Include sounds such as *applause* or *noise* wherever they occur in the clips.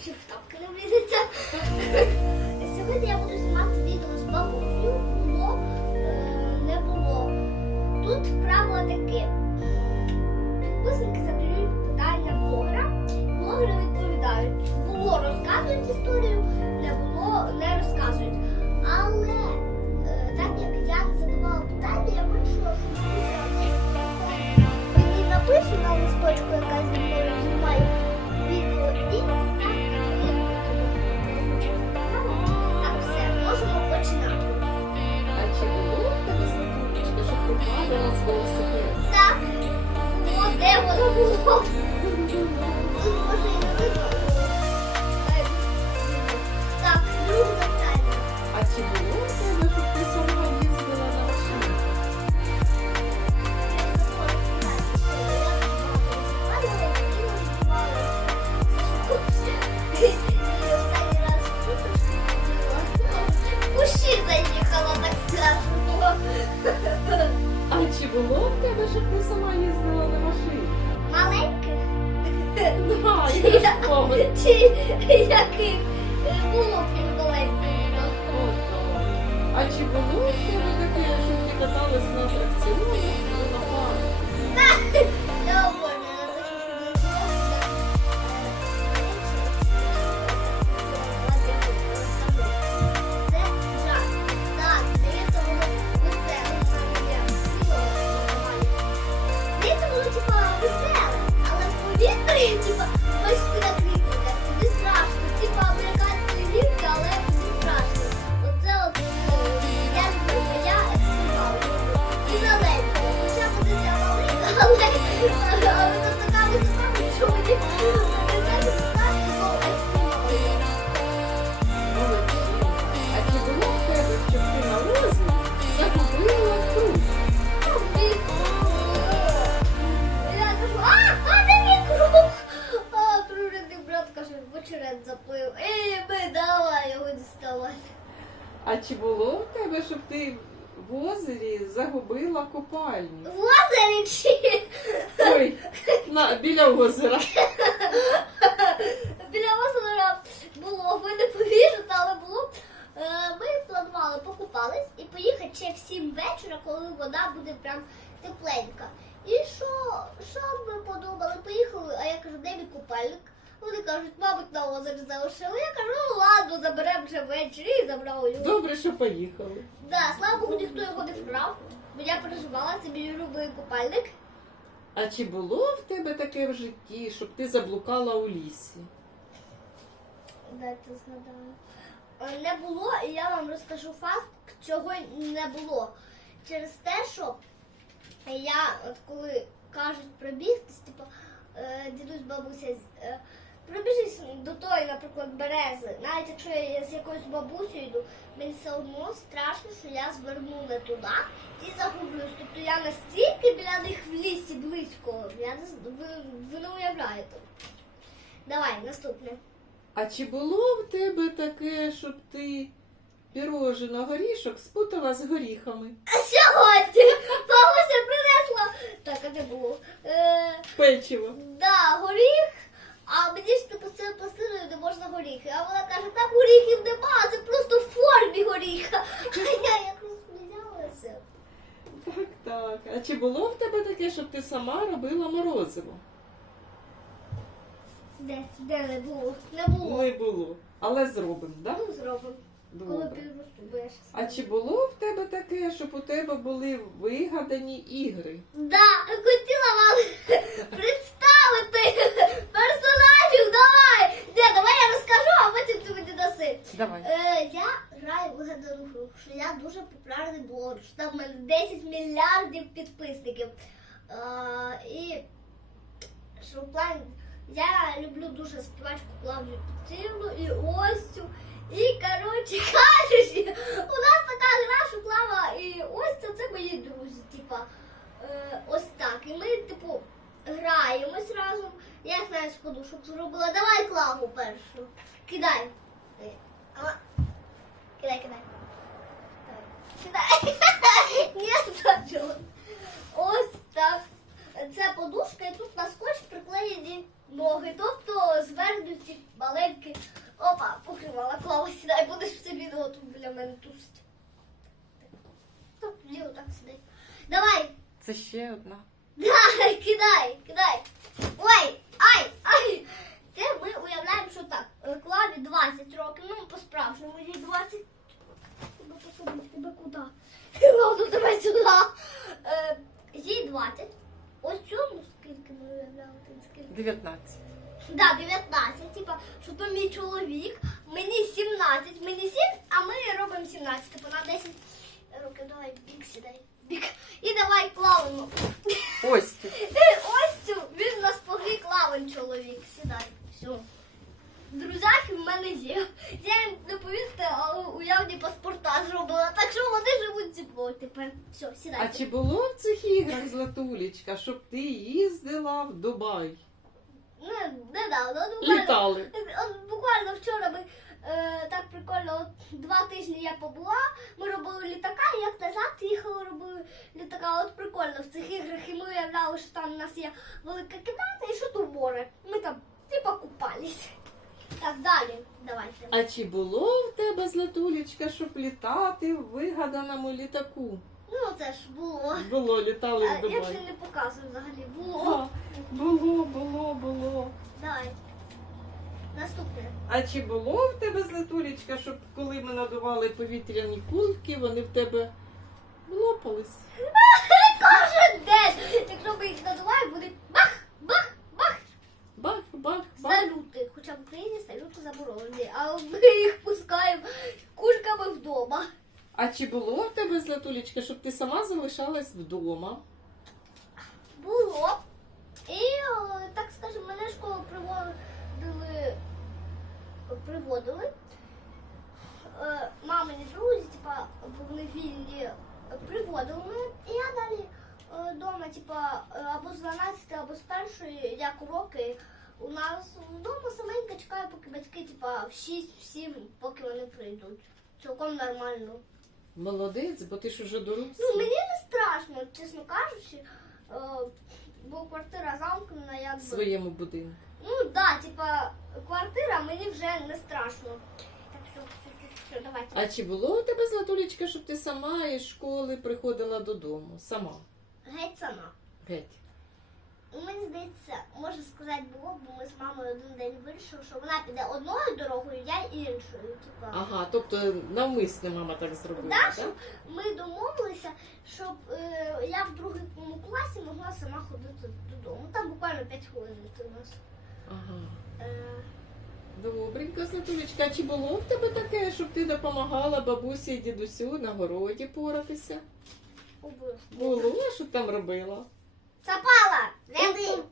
взагалі в тапки влізеться. *laughs* Сьогодні я буду знімати відео з бабусю, Було, е, не було. Тут правило таке. Підписники задають питання блогера. Блогери відповідають. Було розказують історію, де? Вони кажуть, мабуть, на озері залишили. Я кажу, ну ладно, заберемо вже ввечері і забрали його. Добре, що поїхали. Да, слава Богу, ніхто його не вкрав. Бо я переживала, це мій улюблений купальник. А чи було в тебе таке в житті, щоб ти заблукала у лісі? Дайте згадаю. Е, Не було, і я вам розкажу факт, чого не було. Через те, що я, от коли кажуть пробігтись, типу, дідусь бабуся, е, пробіжись до тої, наприклад, берези. Навіть якщо я з якоюсь бабусею йду, мені все одно страшно, що я зверну не туди і загублюсь. Тобто я настільки біля них в лісі близько. Я не, ви, ви не уявляєте. Давай, наступне. А чи було в тебе таке, щоб ти пірожено горішок спутала з горіхами? А сьогодні бабуся. Так, а де було? Е, Печиво. да, горіх. А мені ж типу з цією пластиною не можна горіхи. А вона каже, там горіхів нема, це просто в формі горіха. А я якось сміялася. Так, так. А чи було в тебе таке, щоб ти сама робила морозиво? Де, де не було? Не було. Не було. Але зробимо, так? Ну, зробимо. Коли Добре. підросту, А чи було в тебе таке, щоб у тебе були вигадані ігри? Да, хотіла вам *laughs* представити персонажів. Давай! Де, давай я розкажу, а потім ти мені даси. Давай. Е, я граю в вигадану гру, що я дуже популярний блогер, що там в мене 10 мільярдів підписників. Е, і що в плані, я люблю дуже співачку Клавдію Петрівну і Остю. І, коротше кажучи, у нас така гра, що Клава і Остя це мої друзі. Типа, е, ось так. І ми, типу, граємось разом. Я навіть з подушок зробила. Давай Клаву першу. Кидай. Е, Кидай, кидай. Кидай. *laughs* Ні, зачем? Ось так. Це подушка, і тут на скотч приклеєні ноги, тобто звернуті маленький. Опа, покривала клава, сідай, будеш все відео тут біля мене тусить. Так, тоді отак сидай. Давай, Це ще одна. Да, кидай, кидай. Ой, ай, ай. Це ми уявляємо, що так. е, Клаві 20 років, ну по-справжньому їй 20. Тебе посадити, тебе куди? *laughs* Ладно, тебе сюди. Е, їй 20. Ось цьому скільки ми уявляли? Ти Скільки? 19. Да, 19. Типа, що то мій чоловік, мені 17, мені 7, а ми робимо 17. Типу на 10 років. Давай, бік сідай. Бік. І давай плавимо. Ось тут. Ось він у нас погрік лавин чоловік. Сідай. Все. Друзяки в мене є. Я їм не повірте, але уявні паспорта зробила. Так що вони живуть тепло тепер. Все, А чи було в цих іграх, Златулечка, щоб ти їздила в Дубай? Не, недавно. от буквально- Літали. От буквально вчора ми е, так прикольно, от два тижні я побула, ми робили літака, і як назад їхали, робили літака. От прикольно в цих іграх, і ми уявляли, що там у нас є велика кімната і що тут море. Ми там типа купались. Так, далі, давайте. А чи було в тебе, Златулечка, щоб літати в вигаданому літаку? Ну це ж було. Було, літали А, в я вже не показую взагалі. Було. А, Було, було, було. Давай. Наступне. А чи було в тебе, Златулечка, щоб коли ми надували повітряні кульки, вони в тебе лопались? *laughs* Кожен день! Якщо ми їх надуваємо, буде бах, бах, бах. Бах, бах, бах. Салюти. Хоча в Україні салюти заборонені, а ми їх пускаємо кульками вдома. А чи було в тебе, Златулечка, щоб ти сама залишалась вдома? Було. І, так скажемо, мене в школу приводили. приводили. Е, Мамині друзі, типа, вони вільні, е, приводили мене. І я далі вдома, типа, е, або з 12, або з першої, як уроки. У нас вдома саменька чекаю, поки батьки, типа, в 6-7, поки вони прийдуть. Цілком нормально. Молодець, бо ти ж уже дорослий. Ну, мені не страшно, чесно кажучи, е, бо квартира замкнена, в якби. своєму будинку. Ну да, типа квартира мені вже не страшно. Так, все, все, все, все, давайте. А чи було у тебе, Златулечка, щоб ти сама із школи приходила додому? Сама. Геть сама. Геть. Мені здається, можна сказати, було, бо ми з мамою один день вирішили, що вона піде одною дорогою, я іншою. Типа. Ага, тобто навмисне мама так зробила, Да, так? щоб ми домовилися, щоб е, я в другому класі могла сама ходити додому. Там буквально 5 хвилин від нас. Ага. Е, Добренько, Златулечка, чи було в тебе таке, щоб ти допомагала бабусі і дідусю на городі поратися? Було, що там робила? Запала! Веди!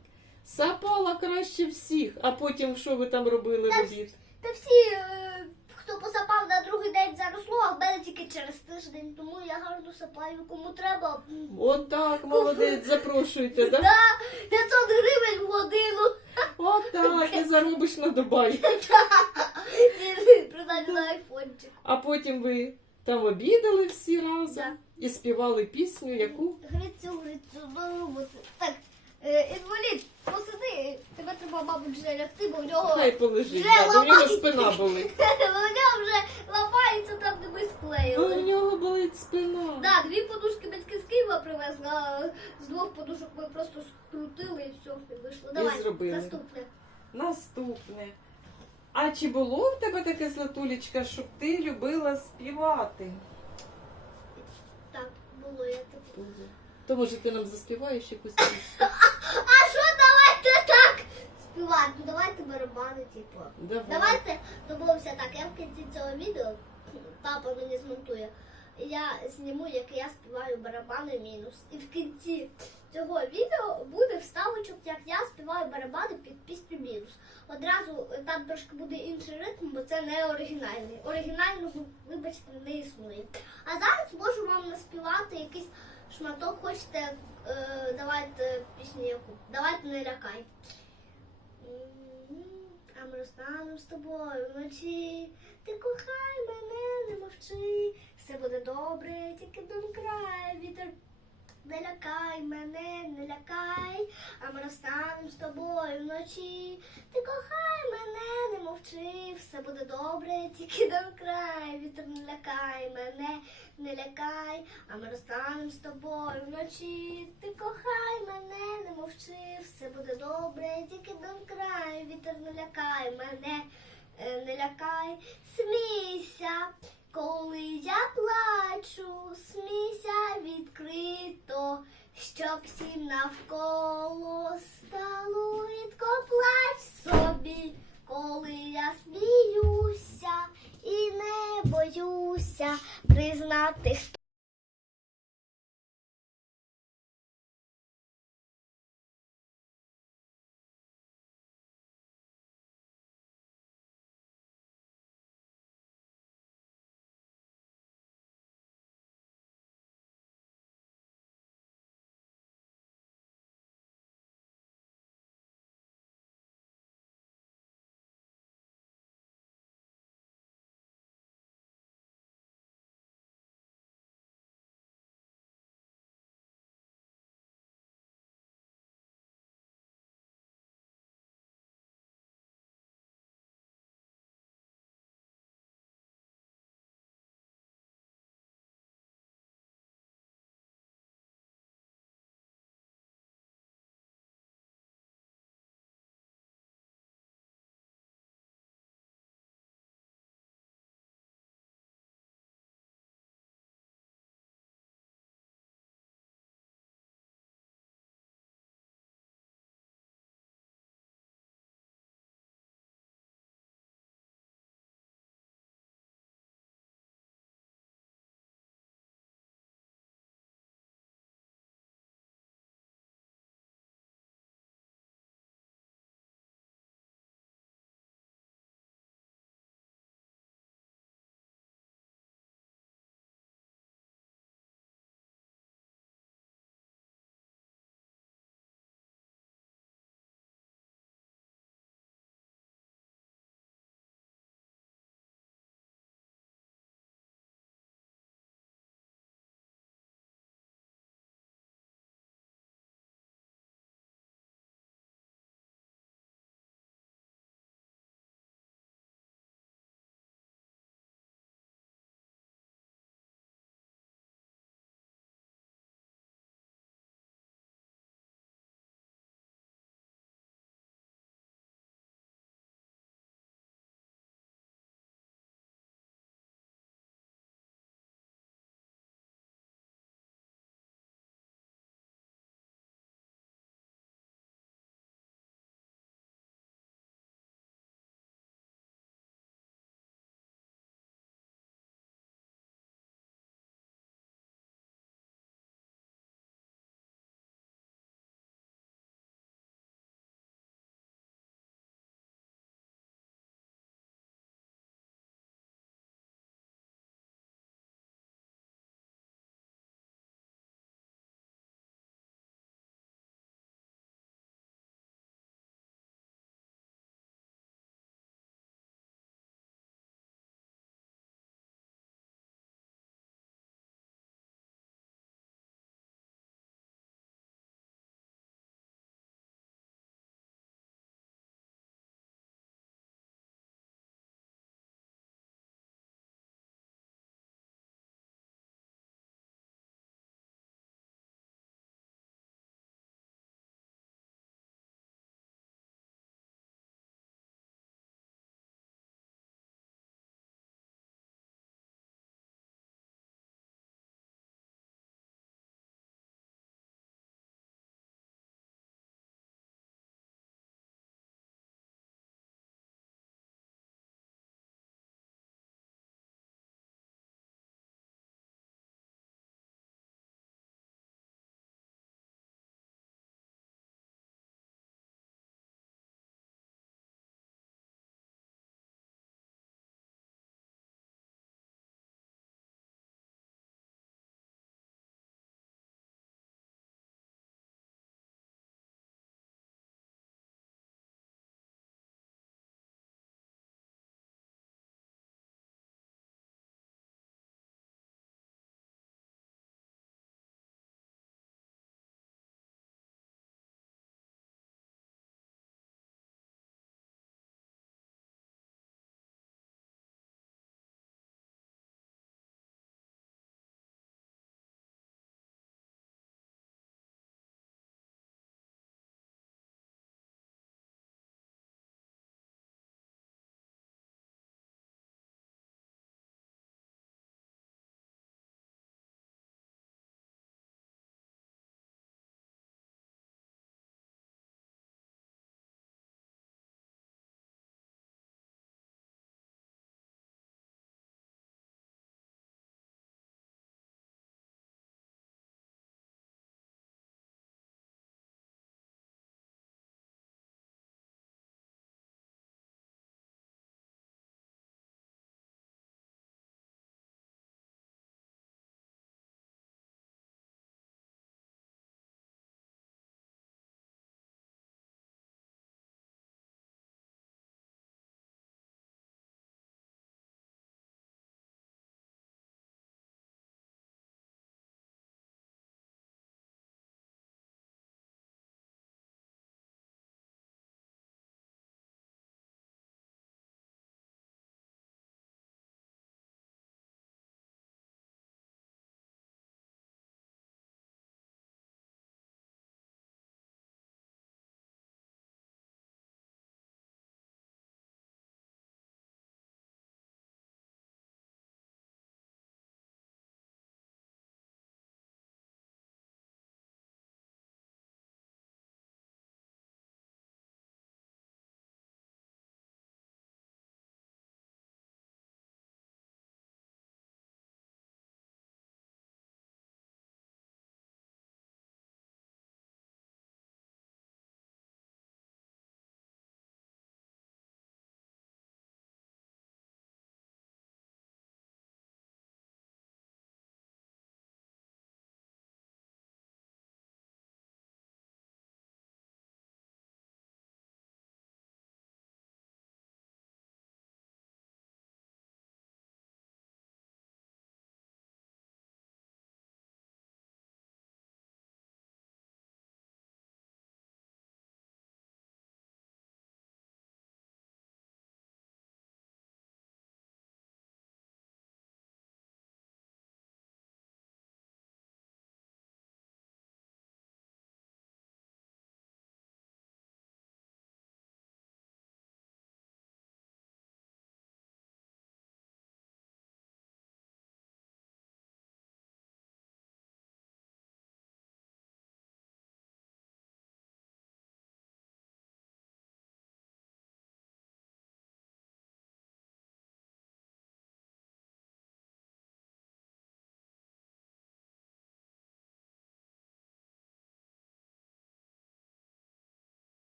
Сапала краще всіх, а потім що ви там робили в обід? Та всі, е, хто посапав на другий день заросло, а в мене тільки через тиждень, тому я гарно сапаю, кому треба. Отак, молодець, *laughs* запрошуйте, так? Да, 500 гривень в годину. Отак, і заробиш на Дубай. *laughs* Продати на айфончик. А потім ви там обідали всі разом Да. і співали пісню, яку? Грицю, грицю, до роботи. Так, інвалід, посиди, тебе треба, мабуть, вже лягти, бо в нього, Хай полежить, Вже да, бо в нього ламається. спина *laughs* болить. бо в нього вже ламається там, де ми Бо в нього болить спина. Да, дві подушки батьки з Києва привезли, а з двох подушок ми просто скрутили і все, і вийшло. Давай, зробили. наступне. Наступне. А чи було в тебе таке, Златулечка, щоб ти любила співати? Так, було я типу. То може ти нам заспіваєш якусь пісню? *laughs* А що давайте так співати? Ну давайте барабани, типу. Давай. Давайте домовимося так. Я в кінці цього відео, папа мені змонтує. Я зніму, як я співаю барабани мінус. І в кінці цього відео буде вставочок, як я співаю барабани під пісню мінус. Одразу там трошки буде інший ритм, бо це не оригінальний. Оригінального, вибачте, не існує. А зараз можу вам наспівати якийсь шматок. Хочете, е, давайте пісню яку. Давайте не лякай. А ми розстанемо з тобою вночі. Ти кохай мене, не мовчи. Все буде добре, тільки дум край, вітер. Не лякай мене, не лякай, а ми розстанемо з тобою вночі. Ти кохай мене, не мовчи. все буде добре, тільки до край. Вітер не лякай мене, не лякай, а ми розстанемо з тобою вночі. Ти кохай мене, не мовчи, все буде добре, тільки до край. Вітер не лякай мене, е, не лякай, смійся. Коли я плачу, смійся відкрито, щоб всім навколо стало рідко плач собі, коли я сміюся і не боюся признати,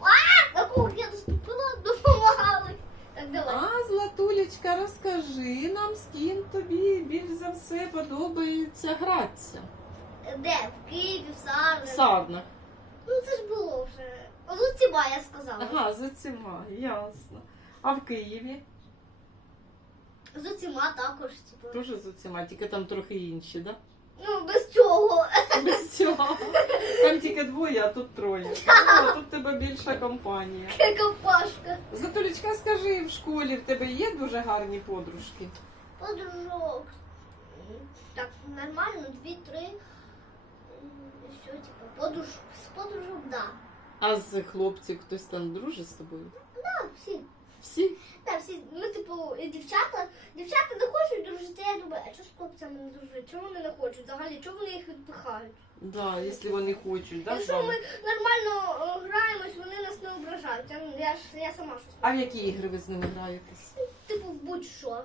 А. Так, давай. А, Златулечка, розкажи нам, з ким тобі більш за все подобається гратися. Де? В Києві, в. В саднах. Ну це ж було вже. Ну ціба, я сказала. Ага, з оціма, ясно. А в Києві? З оціма також, типу. Теж з оціма, тільки там трохи інші, да? Ну, без цього. Без цього. Там тільки двоє, а тут троє. *laughs* Ну, а тут тебе більша компанія. Компашка. Затулечка, скажи, в школі в тебе є дуже гарні подружки? Подружок. Так, нормально, дві-три. Все, типу, подруж... з подружок, да. А з хлопців хтось там дружить з тобою? Да, всі. Всі? Да, всі, ну, типу, і дівчата, дівчата не хочуть дружити, я думаю, а чого з хлопцями не дружити? Чому вони не хочуть? Взагалі, чому вони їх відпихають? Да, якщо вони хочуть, да? Якщо ми нормально е, граємось, вони нас не ображають. Я, я ж я сама щось. А в які ігри ви з ними граєтесь? Типу, в будь-що.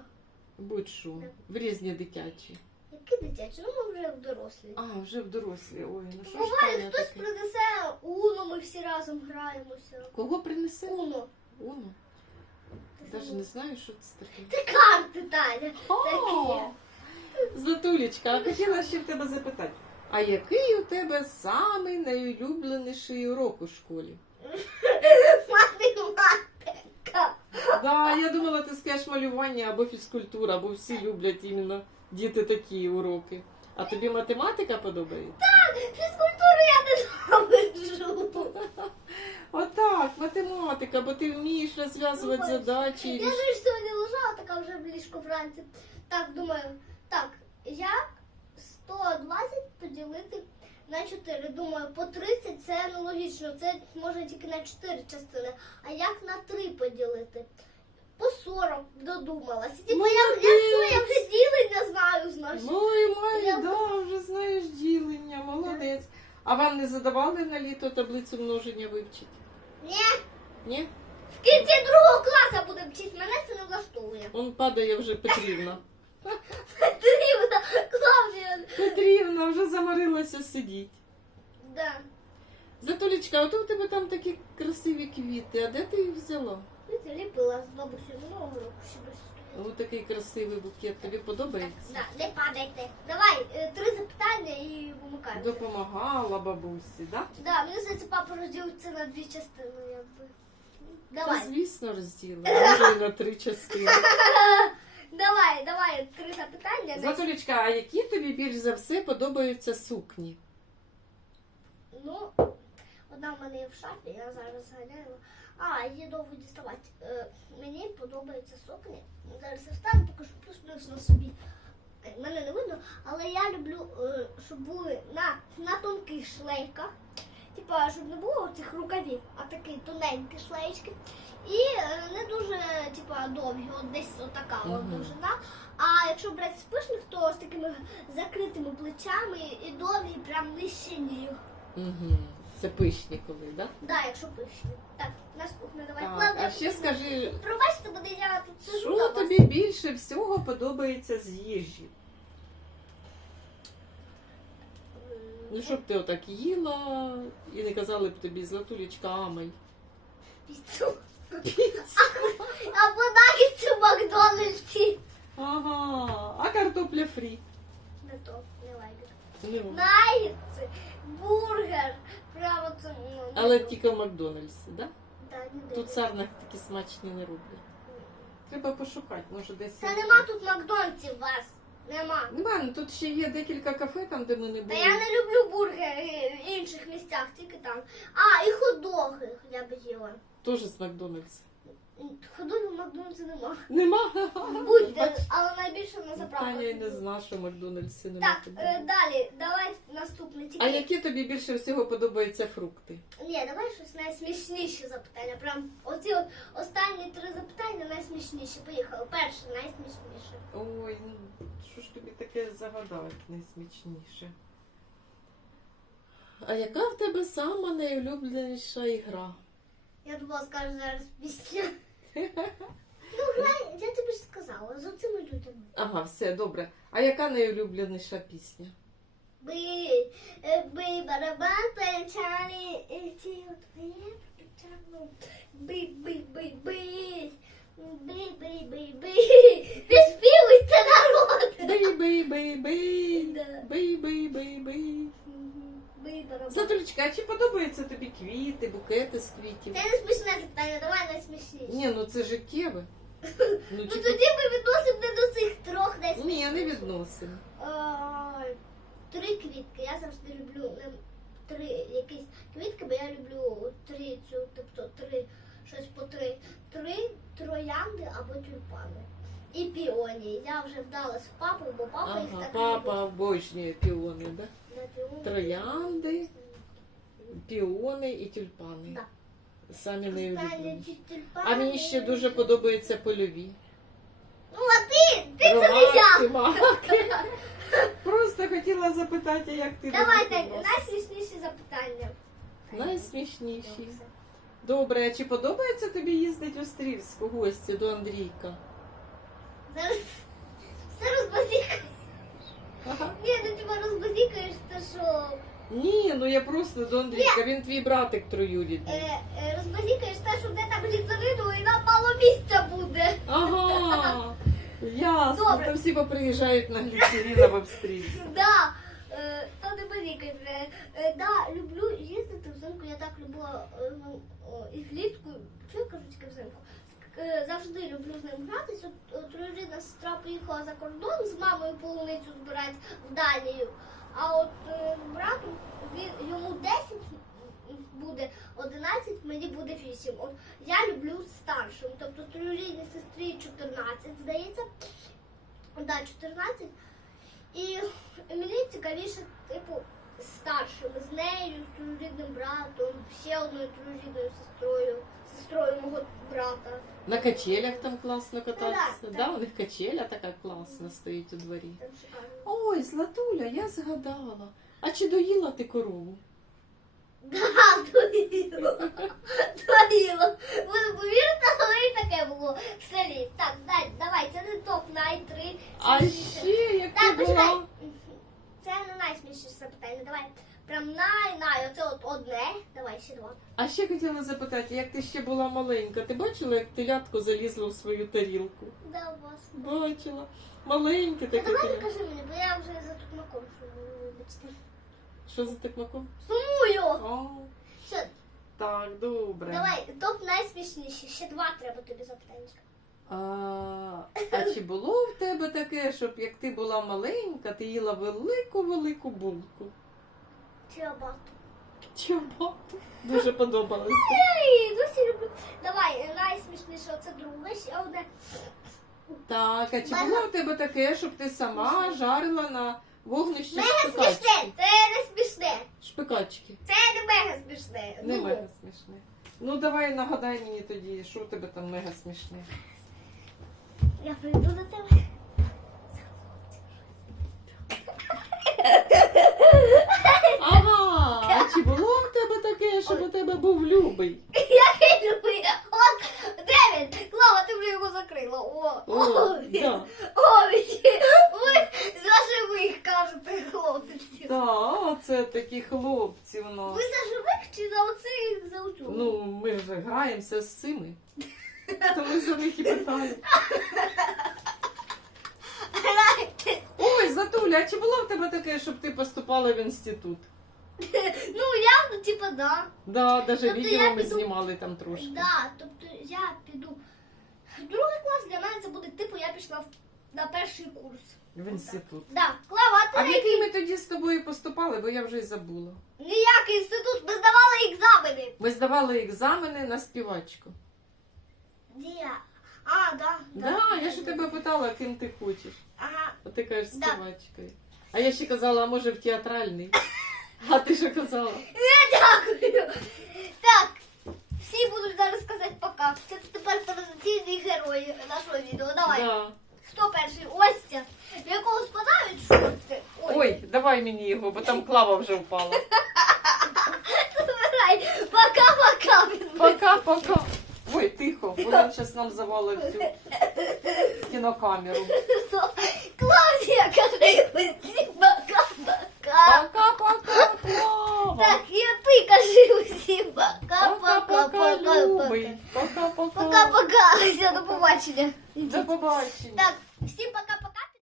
Будь-що. В різні дитячі. Які дитячі? Ну ми вже дорослі. А, вже в дорослі. Ой, ну що ж Буває, Таня хтось таке? принесе уно, ми всі разом граємося. Кого принесе? Уно. Уно. Навіть не знаю, що це таке. Це карти, Таня. О! Такі. Златулечка, а хотіла ще в тебе запитати. А який у тебе самий найулюбленіший урок у школі? Математика. Да, я думала, ти скажеш малювання або фізкультура, бо всі люблять іменно діти такі уроки. А тобі математика подобається? Так, фізкультуру я не *laughs* ненавиджу. Отак, математика, бо ти вмієш розв'язувати Ну, задачі. Я ж сьогодні лежала така вже в ліжку вранці. Так, думаю, так, як 120 поділити на 4? Думаю, по 30 це нелогічно, це можна тільки на 4 частини. А як на 3 поділити? По 40 додумалася. Типу, я, я, я вже ділення знаю, значить. Ой, май, Я- да, вже знаєш ділення, молодець. А вам не задавали на літо таблицю множення вивчити? Ні, Ні? в кінці другого класу буде вчити, мене це не влаштовує. Он падає вже Петрівна. *laughs* Потрібно, Клавдія. Петрівна вже заморилася сидіть. Да. Затулечка, а то в тебе там такі красиві квіти, а де ти їх взяла? Видите, ліпила з бабусі, року ще без Ось такий красивий букет, тобі подобається? Да, не падайте. Давай, е, три запитання і вимикаємо. Допомагала бабусі, так? Да, мені здається, папа розділить це на дві частини, якби. Давай. Та, звісно. *laughs* Може і на три частини. *laughs* Давай, давай, три запитання. Затолічка, а які тобі більш за все подобаються сукні? Ну, одна в мене є в шафі, я зараз зганяю. А, її довго діставати. Е, мені подобається сукні. Зараз я встану, покажу плюс-плюс на собі. Е, Мене не видно, але я люблю, е, щоб були на, на тонких шлейках. Типа, щоб не було цих рукавів, а такі тоненькі шлеєчки. І е, не дуже типа, довгі, от десь отака от Мгм. довжина. А якщо брати з пишних, то з такими закритими плечами і довгі, прям нижче ніг. Угу. Це пишні коли, так? Да? Да, якщо пишні. Так, наступне давай. Так, Клавдія, а ще скажи, Пробачте, буде я тут сижу що вас. тобі більше всього подобається з їжі? Ну, щоб ти отак їла і не казали б тобі златулечка амай. Піцу. *laughs* Або нагідці в Макдональдсі. Ага, а картопля фрі. Не то, не лайбер. Ну, бургер. Прямо це. ну, але тільки в Макдональдсі, да? Да, Тут сарнах такі смачні не роблять. Треба пошукати, може десь. Та є. нема тут Макдональдсів вас. Нема. Нема, ну тут ще є декілька кафе, там, де ми не Та були. я не люблю бургери в інших місцях, тільки там. А, і хот-доги я б їла. Теж з Макдональдса. Хот-догів в Макдональдсі нема. Нема. Будьте, але найбільше на заправках. Таня й не зна, що в Макдональдсі нема. Так, е, далі, давай наступне. Тільки... А які тобі більше всього подобаються фрукти? Ні, давай щось найсмішніші запитання. Прям оці от останні три запитання найсмішніші. Поїхали. Перше, найсмішніше. Ой, ну що ж тобі таке загадати найсмічніше? А яка в тебе сама найулюбленіша ігра? Я думала, скажеш зараз пісня. Ну, грай, я тобі ж сказала, з оцими людьми. Ага, все добре. А яка найулюбленіша пісня? Бий, е, бий барабан, перечані, і ті от все равно. Бий, бий, бий, бий. Бий, бий, бий, бий. Відспівуйте народ. Бий, бий, бий, бий. Да. Бий, бий, бий, бий. Бий, а чи подобаються тобі квіти, букети з квітів? Це не смішне запитання, давай найсмішніше. Ні, ну це життєве. Ну, Ну чи... тоді ми відносимо не до цих трьох найсмішніших. Ні, не відносимо. Три квітки. Я завжди люблю не три якісь квітки, бо я люблю трицю, тобто три, щось по три. Три троянди або тюльпани. І піонії. Я вже вдалась в папу, бо папа їх Ага, так папа обожнює піони, да? Троянди, піони і тюльпани. Да. Самі тюльпани. А мені ще дуже подобаються польові. Ну а ти, ти це не Ромашки, маки. Просто хотіла запитати, як ти Давайте до них відносишся. найсмішніші запитання. Найсмішніші. Добре, а чи подобається тобі їздити в Острівську гості до Андрійка? Зараз все розбазікаєш. Ага. Ні, ти тебе розбазікаєш, то що Ні, ну я просто до Андрійка, він твій братик троюрідний. е, е, розбазікаєш те, що де там гліцерину і нам мало місця буде. Ага, ясно, Добре. то всі поприїжджають на гліцерина в Австрії. Да. Е, то не базікай. Е, да, люблю їздити взимку, я так люблю е, ну, о, і влітку. Що я кажу тільки взимку? Е, Завжди люблю з ним гратися. Троюрідна сестра поїхала за кордон з мамою полуницю збирати в Данію. А от е, з братом він йому 10 буде 11, мені буде 8. От я люблю старшим. Тобто троюрідній сестрі 14, здається. Да, 14. І мені цікавіше, типу, старшим, з нею, з троюрідним братом, ще одною троюрідною сестрою, сестрою мого брата. На качелях там класно кататися. Ну да, Да, у них качеля така класна стоїть у дворі. Ой, Златуля, я згадала. А чи доїла ти корову? Да, доїло. Доїло. Ви повірите, але і таке було в селі. Так, дай, давай, це не топ най 3 А ще як ти Так, почекай. була. Це не найсмішніше запитання. Давай. Прям от одне. Давай ще два. А ще хотіла запитати, як ти ще була маленька, ти бачила, як телятко залізло в свою тарілку? Да, вас. Бачила. Маленьке таке давай не телятко. кажи мені, бо я вже за тукмаком сумую, вибачте. Що за такмаком? Сумую! О, Все, так, добре. давай, топ найсмішніші. Ще два треба тобі запитання. А, а чи було в тебе таке, щоб як ти була маленька, ти їла велику-велику булку? Чиабату. Чабату. Дуже подобалось. Ей, досі люблю. Давай, найсмішніше, оце друге, ще одне. Так, а чи було в тебе таке, щоб ти сама жарила на вогнищі Мега смішне, це не смішне. Шпикачки. Це не мега смішне. Не Ну, мега смішне. Ну давай нагадай мені тоді, що в тебе там мега смішне. Я прийду до тебе. Ага, а чи було в тебе таке, щоб у тебе був любий? Я не люблю. От, де він? Клава, ти вже його закрила. О, О, о, да. О, ви ви за живих кажете, хлопці. Так, це такі хлопці у нас. Ви за живих чи за оцих за оцю? Ну, ми граємося з цими. То ми за них і питаємо. Ой, Затуля, а чи було в тебе таке, щоб ти поступала в інститут? Ну, явно, типа, да. Да, навіть Тобто відео ми піду- знімали там трошки. Да, тобто я піду. Другий клас для мене це буде, типу, я пішла в- на перший курс. В інститут. Да, Клава, а ти А в який ми тоді з тобою поступали, бо я вже й забула. Ніякий інститут, ми здавали екзамени. Ми здавали екзамени на співачку. А, да. Да, я ж у тебе питала, ким ти хочеш. Ага. А ти кажеш Да. співачкою. А я ще казала, а може в театральний. *laughs* А ти що казала? Не дякую. Так, всі будуть зараз сказати пока. Це тепер традиційні герої нашого відео. Давай. Да. Хто перший? Остя. В якого спадають шорти? Ой, давай мені його, бо там клава вже впала. *laughs* Забирай. Пока-пока. Пока-пока. Ой, тихо, бо він зараз нам завалить всю кінокамеру. Клавдія каже, всім пока-пока. Пока-пока, клава. Так, і ти ти кажи усім Пока-пока, пока-пока-пока. любий. Пока-пока. Пока-пока. Все, до побачення. До побачення. Так, всім пока.